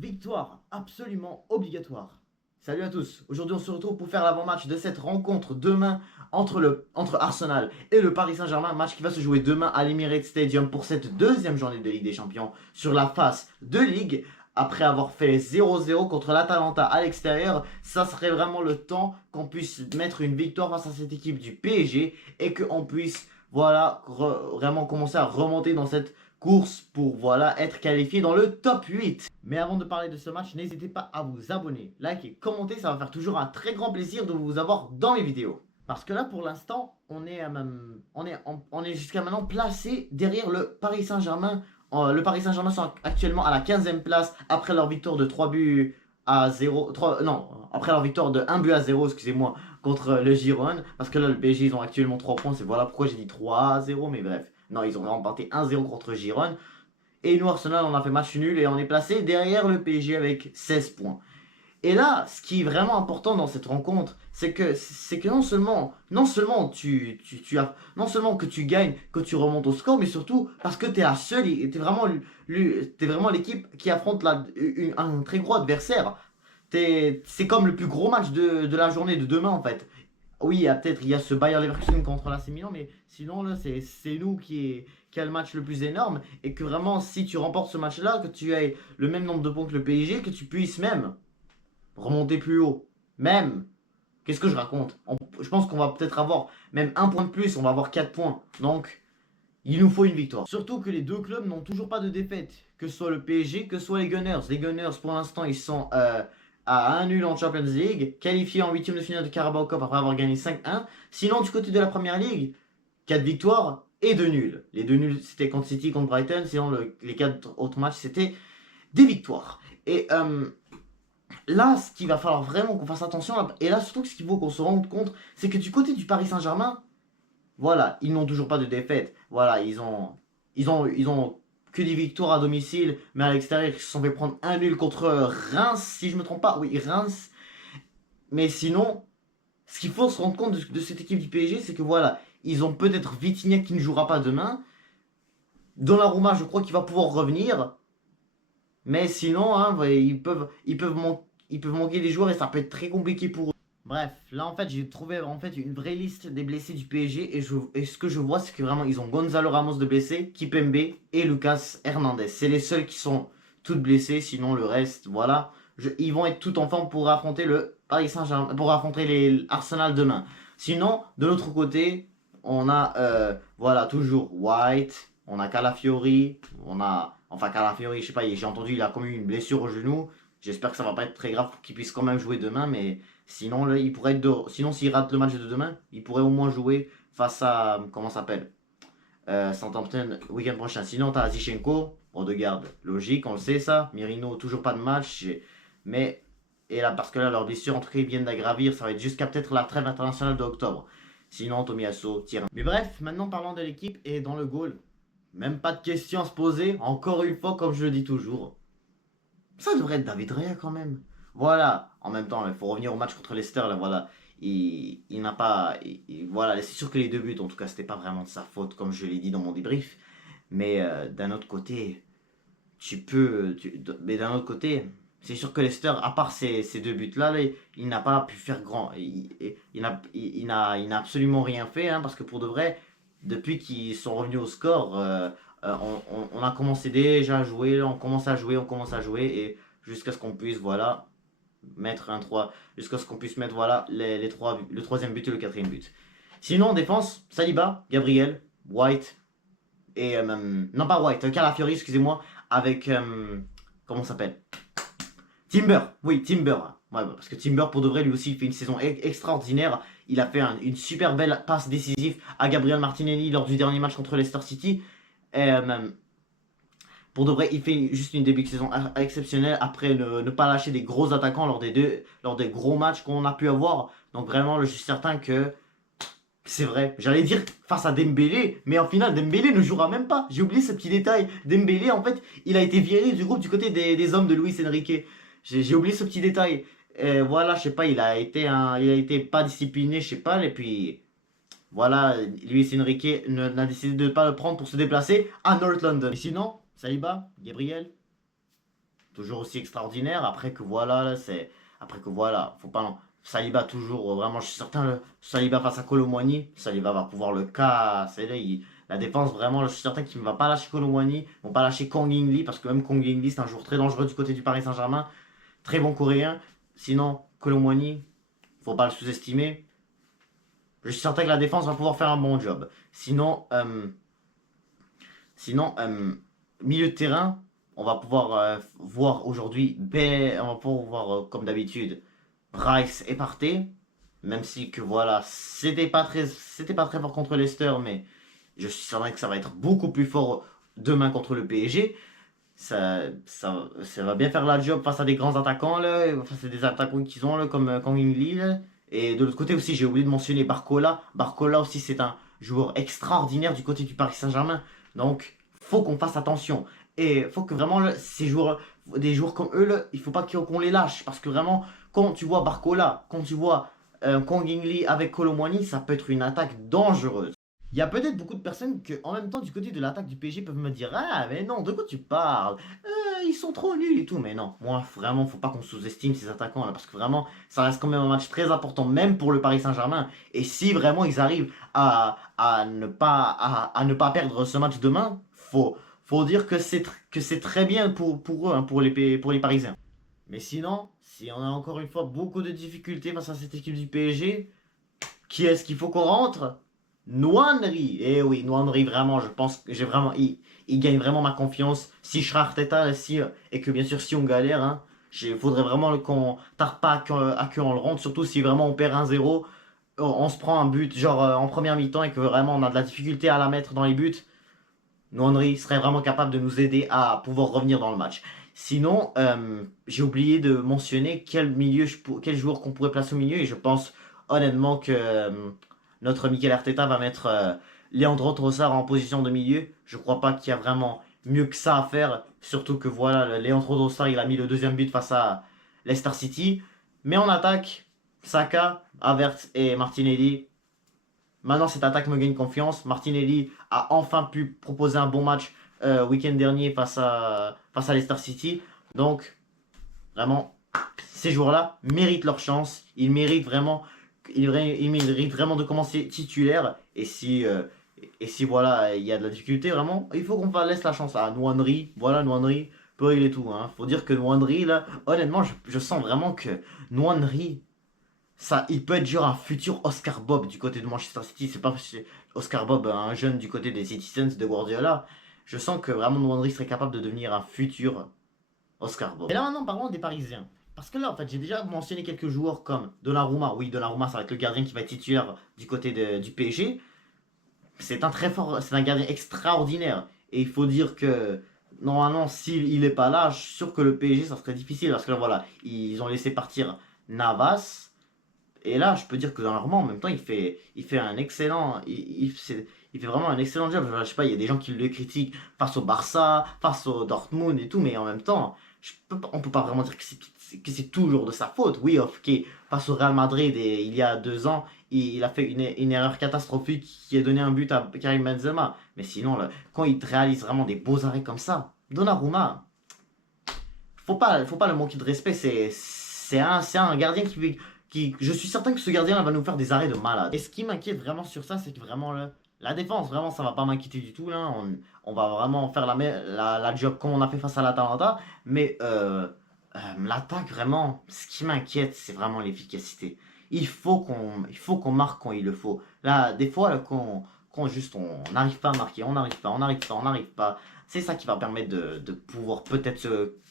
victoire absolument obligatoire. Salut à tous, aujourd'hui on se retrouve pour faire l'avant-match de cette rencontre demain entre Arsenal et le Paris Saint-Germain, match qui va se jouer demain à l'Emirates Stadium pour cette deuxième journée de Ligue des Champions sur la phase de Ligue. Après avoir fait 0-0 contre l'Atalanta à l'extérieur, ça serait vraiment le temps qu'on puisse mettre une victoire face à cette équipe du PSG et qu'on puisse vraiment commencer à remonter dans cette course pour être qualifié dans le top 8. Mais avant de parler de ce match, n'hésitez pas à vous abonner, liker, commenter, ça va faire toujours un très grand plaisir de vous avoir dans mes vidéos. Parce que là pour l'instant, on est jusqu'à maintenant placé derrière le Paris Saint-Germain. Le Paris Saint-Germain sont actuellement à la 15e place après leur victoire de 3 buts à 0. Après leur victoire de 1 but à 0, excusez-moi, contre le Girone. Parce que là, le PSG, ils ont actuellement 3 points. C'est voilà pourquoi j'ai dit 3 à 0, mais bref. Non, ils ont remporté 1-0 contre Girone. Et nous, Arsenal, on a fait match nul et on est placé derrière le PSG avec 16 points. Et là, ce qui est vraiment important dans cette rencontre, c'est que non seulement que tu gagnes, que tu remontes au score, mais surtout parce que tu es la seule, t'es vraiment l'équipe qui affronte un très gros adversaire. C'est comme le plus gros match de la journée de demain en fait. Oui, il y a ce Bayer Leverkusen contre l'AC Milan, mais sinon là c'est nous qui a le match le plus énorme et que vraiment si tu remportes ce match-là, que tu aies le même nombre de points que le PSG, que tu puisses même remonter plus haut. Même, qu'est-ce que je raconte? Je pense qu'on va peut-être avoir même un point de plus, on va avoir 4 points. Donc, il nous faut une victoire. Surtout que les deux clubs n'ont toujours pas de défaite. Que ce soit le PSG, que ce soit les Gunners. Les Gunners, pour l'instant, ils sont à 1 nul en Champions League, qualifiés en 8ème de finale de Carabao Cup après avoir gagné 5-1. Sinon, du côté de la Première Ligue, 4 victoires et 2 nuls. Les 2 nuls, c'était contre City, contre Brighton. Sinon, les 4 autres matchs, c'était des victoires. Et là, ce qu'il va falloir vraiment qu'on fasse attention, et là surtout ce qu'il faut qu'on se rende compte, c'est que du côté du Paris Saint-Germain, voilà, ils n'ont toujours pas de défaite. Voilà, ils ont que des victoires à domicile, mais à l'extérieur, ils se sont fait prendre un nul contre Reims, si je me trompe pas. Oui, Reims. Mais sinon, ce qu'il faut se rendre compte de cette équipe du PSG, c'est que voilà, ils ont peut-être Vitinha qui ne jouera pas demain. Donnarumma, je crois qu'il va pouvoir revenir. Mais sinon, hein, ils peuvent manquer des joueurs et ça peut être très compliqué pour eux. Bref, là en fait j'ai trouvé une vraie liste des blessés du PSG et ce que je vois c'est que vraiment ils ont Gonzalo Ramos de blessé, Kipembe et Lucas Hernandez. C'est les seuls qui sont toutes blessés, sinon le reste, voilà. Ils vont être tout en forme pour affronter le Paris Saint-Germain, pour affronter les Arsenal demain. Sinon, de l'autre côté, on a toujours White, on a Calafiori, Calafiori, je sais pas, j'ai entendu il a commis une blessure au genou. J'espère que ça va pas être très grave pour qu'il puisse quand même jouer demain, mais sinon, là, il pourrait être sinon s'il rate le match de demain, il pourrait au moins jouer face à, comment ça s'appelle, Southampton week-end prochain. Sinon, t'as Zichenko, de garde, logique, on le sait ça. Mirino, toujours pas de match, mais et là parce que là leurs blessures en tout cas ils viennent d'aggravir, ça va être jusqu'à peut-être la trêve internationale d'octobre. Sinon, Tomiyasu, Tierney. Mais bref, maintenant parlons de l'équipe et dans le goal. Même pas de questions à se poser, encore une fois, comme je le dis toujours. Ça devrait être David Raya quand même. Voilà, en même temps, il faut revenir au match contre Leicester, là, voilà. Il n'a pas. Voilà, c'est sûr que les deux buts, en tout cas, c'était pas vraiment de sa faute, comme je l'ai dit dans mon débrief. Mais d'un autre côté, mais d'un autre côté, c'est sûr que Leicester, à part ces deux buts-là, là, il n'a pas pu faire grand. Il n'a absolument rien fait, hein, parce que pour de vrai, depuis qu'ils sont revenus au score, on a commencé déjà à jouer, on commence à jouer, et jusqu'à ce qu'on puisse, mettre un 3, jusqu'à ce qu'on puisse mettre, le troisième but et le quatrième but. Sinon, en défense, Saliba, Gabriel, White, et non pas White, Calafiori, excusez-moi, avec, comment ça s'appelle, Timber, oui, Timber. Ouais, parce que Timber, pour de vrai, lui aussi, il fait une saison extraordinaire. Il a fait une super belle passe décisive à Gabriel Martinelli lors du dernier match contre Leicester City. Et, pour de vrai, il fait juste une début de saison exceptionnelle après ne pas lâcher des gros attaquants lors des gros matchs qu'on a pu avoir. Donc vraiment, je suis certain que c'est vrai. J'allais dire face à Dembélé, mais en final, Dembélé ne jouera même pas. J'ai oublié ce petit détail. Dembélé, en fait, il a été viré du groupe du côté des hommes de Luis Enrique. J'ai oublié ce petit détail. Voilà, je sais pas, il a été pas discipliné, je sais pas, et puis voilà, Luis Enrique n'a décidé de ne pas le prendre pour se déplacer à North London. Et sinon, Saliba, Gabriel, toujours aussi extraordinaire. Après que voilà, faut pas. Saliba toujours, vraiment, je suis certain, Saliba face à Kolo Muani, Saliba va pouvoir le casser. Là, la défense, vraiment, je suis certain qu'il ne va pas lâcher Kolo Muani, ils ne vont pas lâcher Kang In Lee, parce que même Kang In Lee, c'est un joueur très dangereux du côté du Paris Saint-Germain, très bon coréen. Sinon, Kolo Muani, faut pas le sous-estimer. Je suis certain que la défense va pouvoir faire un bon job. Sinon, milieu de terrain, on va pouvoir voir aujourd'hui, on va pouvoir voir comme d'habitude, Rice et Partey. Même si que voilà, c'était pas très fort contre Leicester, mais je suis certain que ça va être beaucoup plus fort demain contre le PSG. Ça va bien faire la job face à des grands attaquants, là, face à des attaquants qu'ils ont, là, comme Kang In Lee, là. Et de l'autre côté aussi, j'ai oublié de mentionner Barcola. Barcola aussi, c'est un joueur extraordinaire du côté du Paris Saint-Germain. Donc, faut qu'on fasse attention. Et faut que vraiment, là, ces joueurs, des joueurs comme eux, là, il faut pas qu'on les lâche. Parce que vraiment, quand tu vois Barcola, quand tu vois Kang In Lee avec Kolo Muani, ça peut être une attaque dangereuse. Il y a peut-être beaucoup de personnes qui, en même temps, du côté de l'attaque du PSG, peuvent me dire: Ah, mais non, de quoi tu parles? Ils sont trop nuls et tout. Mais non, moi, vraiment, faut pas qu'on sous-estime ces attaquants-là. Parce que vraiment, ça reste quand même un match très important, même pour le Paris Saint-Germain. Et si vraiment ils arrivent à ne pas perdre ce match demain, faut dire que c'est très bien pour eux, hein, pour les Parisiens. Mais sinon, si on a encore une fois beaucoup de difficultés face à cette équipe du PSG, qui est-ce qu'il faut qu'on rentre? Nwaneri. Eh oui, Nwaneri, vraiment, je pense que il gagne vraiment ma confiance. Si je serai Arteta, et que bien sûr, si on galère, hein, il faudrait vraiment qu'on tarde pas à que on le rentre, surtout si vraiment on perd 1-0, on se prend un but, genre en première mi-temps, et que vraiment on a de la difficulté à la mettre dans les buts. Henry serait vraiment capable de nous aider à pouvoir revenir dans le match. Sinon, j'ai oublié de mentionner quel joueur qu'on pourrait placer au milieu, et je pense honnêtement que notre Mikel Arteta va mettre Leandro Trossard en position de milieu. Je crois pas qu'il y a vraiment mieux que ça à faire, surtout que voilà, Leandro Trossard, il a mis le deuxième but face à Leicester City. Mais en attaque, Saka, Havertz et Martinelli. Maintenant, cette attaque me gagne confiance. Martinelli a enfin pu proposer un bon match week-end dernier face à Leicester City. Donc, vraiment, ces joueurs-là méritent leur chance. Ils méritent vraiment de commencer titulaire. Et si voilà, il y a de la difficulté, vraiment, il faut qu'on laisse la chance à Nwaneri. Voilà, Nwaneri, pour il et tout. Hein. Faut dire que Nwaneri, là, honnêtement, je sens vraiment que Nwaneri, ça, il peut être genre un futur Oscar Bob du côté de Manchester City. C'est pas Oscar Bob, un jeune du côté des Citizens de Guardiola. Je sens que vraiment Nwaneri serait capable de devenir un futur Oscar Bob. Et là maintenant, parlons des Parisiens. Parce que là, en fait, j'ai déjà mentionné quelques joueurs comme Donnarumma. Oui, Donnarumma, ça va être le gardien qui va être titulaire du côté du PSG. C'est un gardien extraordinaire. Et il faut dire que normalement, s'il n'est pas là, je suis sûr que le PSG, ça serait difficile. Parce que là, voilà, ils ont laissé partir Navas. Et là, je peux dire que Donnarumma, en même temps, il fait un excellent. Il fait vraiment un excellent job. Je sais pas, il y a des gens qui le critiquent face au Barça, face au Dortmund et tout, mais en même temps, on peut pas vraiment dire que c'est toujours de sa faute. Oui, ok, face au Real Madrid, il y a 2 ans, il a fait une erreur catastrophique qui a donné un but à Karim Benzema. Mais sinon, là, quand il réalise vraiment des beaux arrêts comme ça, Donnarumma, faut pas le manquer de respect. C'est un gardien je suis certain que ce gardien va nous faire des arrêts de malade. Et ce qui m'inquiète vraiment sur ça, c'est que vraiment la défense, vraiment, ça va pas m'inquiéter du tout. Là. On va vraiment faire la job comme on a fait face à l'Atalanta. Mais l'attaque, vraiment, ce qui m'inquiète, c'est vraiment l'efficacité. Il faut qu'on marque quand il le faut. Là, des fois, là, quand juste on n'arrive pas à marquer, on n'arrive pas. C'est ça qui va permettre de pouvoir peut-être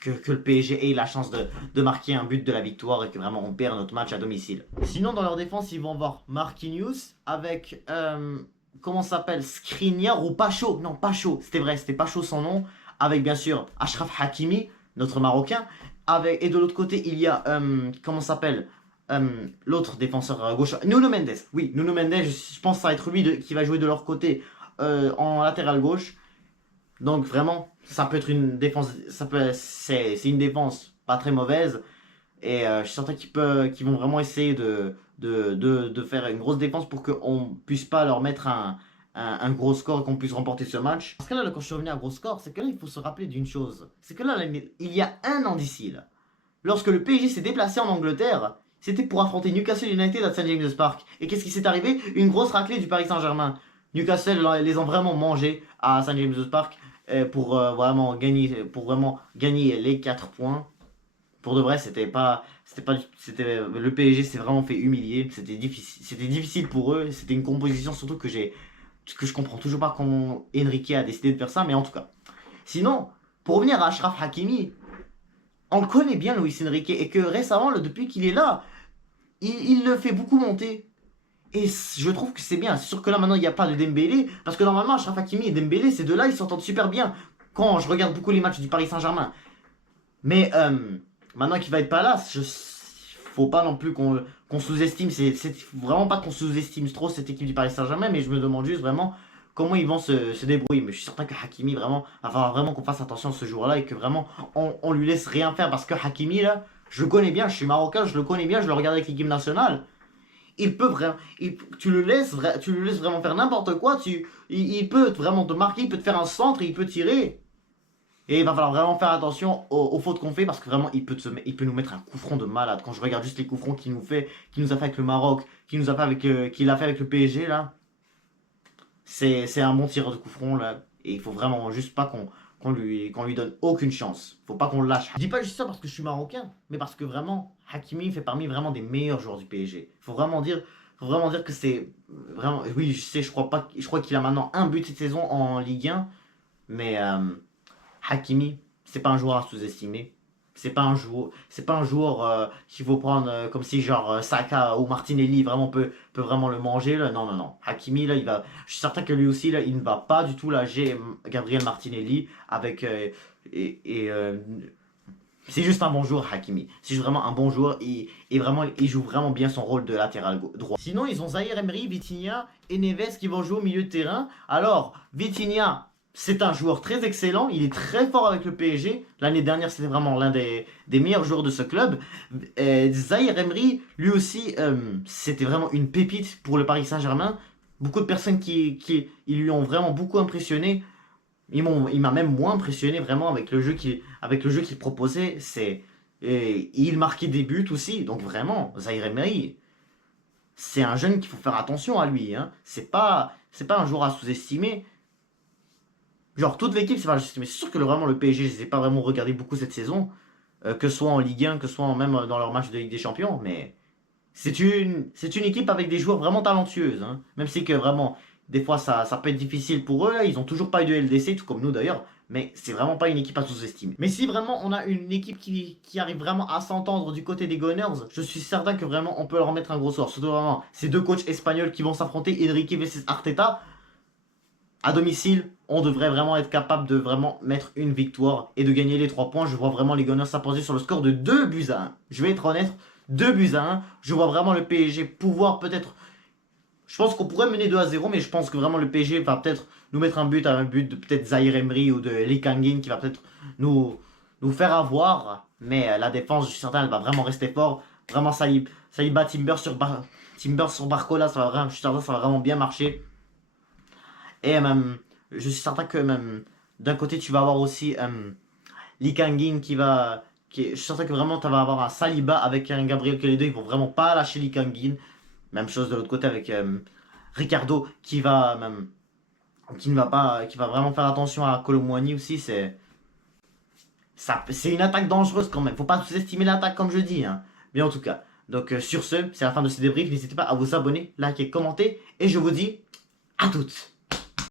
que le PSG ait la chance de marquer un but de la victoire et que vraiment on perd notre match à domicile. Sinon, dans leur défense, ils vont voir Marquinhos avec, comment ça s'appelle, Skriniar ou Pacho. Non, Pacho, c'était vrai, c'était Pacho son nom. Avec bien sûr Achraf Hakimi, notre Marocain. Et de l'autre côté, il y a, comment ça s'appelle, l'autre défenseur gauche, Nuno Mendes. Oui, Nuno Mendes, je pense que ça va être lui qui va jouer de leur côté en latéral gauche. Donc vraiment, ça peut être une défense, c'est une défense pas très mauvaise. Et je suis certain qu'ils vont vraiment essayer de faire une grosse défense pour qu'on puisse pas leur mettre un gros score et qu'on puisse remporter ce match. Parce que là, quand je suis revenu à gros score, c'est que là, il faut se rappeler d'une chose. C'est que là, il y a un an d'ici, là, lorsque le PSG s'est déplacé en Angleterre, c'était pour affronter Newcastle United à St James Park. Et qu'est-ce qui s'est arrivé? Une grosse raclée du Paris Saint-Germain. Newcastle les ont vraiment mangés à St James Park vraiment pour vraiment gagner les 4 points. Pour de vrai, le PSG s'est vraiment fait humilier. C'était difficile pour eux. C'était une composition surtout que je comprends toujours pas comment Enrique a décidé de faire ça. Mais en tout cas, sinon, pour revenir à Achraf Hakimi, on connaît bien Luis Enrique et que récemment, depuis qu'il est là, il le fait beaucoup monter. Et je trouve que c'est bien. C'est sûr que là, maintenant, il n'y a pas de Dembélé. Parce que normalement, Achraf Hakimi et Dembélé, ces deux-là, ils s'entendent super bien. Quand je regarde beaucoup les matchs du Paris Saint-Germain. Mais maintenant qu'il va être pas là, faut pas non plus qu'on sous-estime. C'est vraiment pas qu'on sous-estime trop cette équipe du Paris Saint-Germain. Mais je me demande juste vraiment comment ils vont se débrouiller. Mais je suis certain que Hakimi, vraiment, va falloir vraiment qu'on fasse attention ce jour-là et que vraiment, on lui laisse rien faire. Parce que Hakimi, là, je le connais bien. Je suis marocain, je le connais bien. Je le regarde avec l'équipe nationale. Il peut vraiment, tu le laisses vraiment faire n'importe quoi. Il peut vraiment te marquer, il peut te faire un centre, il peut tirer. Et il va falloir vraiment faire attention aux fautes qu'on fait parce que vraiment il peut nous mettre un coup franc de malade. Quand je regarde juste les coups francs qu'il nous a fait avec le Maroc, qu'il a fait avec le PSG là, c'est un bon tireur de coup franc là. Et il faut vraiment juste pas qu'on lui donne aucune chance. Faut pas qu'on le lâche. Je dis pas juste ça parce que je suis marocain, mais parce que vraiment Hakimi fait parmi vraiment des meilleurs joueurs du PSG. Faut vraiment dire que c'est vraiment. Oui, je sais, je crois qu'il a maintenant un but cette saison en Ligue 1, mais Hakimi, c'est pas un joueur à sous-estimer. C'est pas un joueur qu'il faut prendre comme si genre Saka ou Martinelli vraiment peut vraiment le manger là. Non non non. Hakimi là, je suis certain que lui aussi là, il ne va pas du tout lâcher Gabriel Martinelli avec c'est juste un bon joueur Hakimi. C'est juste vraiment un bon joueur et vraiment il joue vraiment bien son rôle de latéral droit. Sinon, ils ont Zahir Emery, Vitinha et Neves qui vont jouer au milieu de terrain. Alors, Vitinha, c'est un joueur très excellent, il est très fort avec le PSG. L'année dernière, c'était vraiment l'un des meilleurs joueurs de ce club. Zahir Emery, lui aussi, c'était vraiment une pépite pour le Paris Saint-Germain. Beaucoup de personnes qui lui ont vraiment beaucoup impressionné. Il m'a même moins impressionné vraiment avec le jeu qu'il proposait. Il marquait des buts aussi. Donc vraiment, Zahir Emery, c'est un jeune qu'il faut faire attention à lui. Hein. C'est pas un joueur à sous-estimer. Genre, toute l'équipe, c'est pas juste. Mais c'est sûr que vraiment le PSG, je les ai pas vraiment regardé beaucoup cette saison. Que ce soit en Ligue 1, que ce soit même dans leur match de Ligue des Champions. Mais c'est une équipe avec des joueurs vraiment talentueuses. Hein. Même si que vraiment, des fois, ça peut être difficile pour eux. Là. Ils ont toujours pas eu de LDC, tout comme nous d'ailleurs. Mais c'est vraiment pas une équipe à sous-estimer. Mais si vraiment on a une équipe qui arrive vraiment à s'entendre du côté des Gunners, je suis certain que vraiment on peut leur mettre un gros sort. Surtout vraiment ces deux coachs espagnols qui vont s'affronter, Enrique vs Arteta. À domicile, on devrait vraiment être capable de vraiment mettre une victoire et de gagner les 3 points. Je vois vraiment les Gunners s'imposer sur le score de 2 buts à 1. Je vais être honnête, 2 buts à 1. Je vois vraiment le PSG pouvoir peut-être... Je pense qu'on pourrait mener 2 à 0, mais je pense que vraiment le PSG va peut-être nous mettre un but de peut-être Zahir Emery ou de Lee Kangin qui va peut-être nous faire avoir. Mais la défense, je suis certain, elle va vraiment rester fort. Vraiment, Saliba, Timber sur Barcola, je suis certain que ça va vraiment bien marcher. Et même, je suis certain que même d'un côté, tu vas avoir aussi Lee Kangin je suis certain que vraiment, tu vas avoir un Saliba avec un Gabriel que les deux, ils vont vraiment pas lâcher Lee Kangin. Même chose de l'autre côté avec Ricardo qui va vraiment faire attention à Kolo Muani aussi. C'est une attaque dangereuse quand même. Faut pas sous-estimer l'attaque comme je dis. Hein. Mais en tout cas, donc sur ce, c'est la fin de ce débrief. N'hésitez pas à vous abonner, liker, commenter. Et je vous dis à toutes.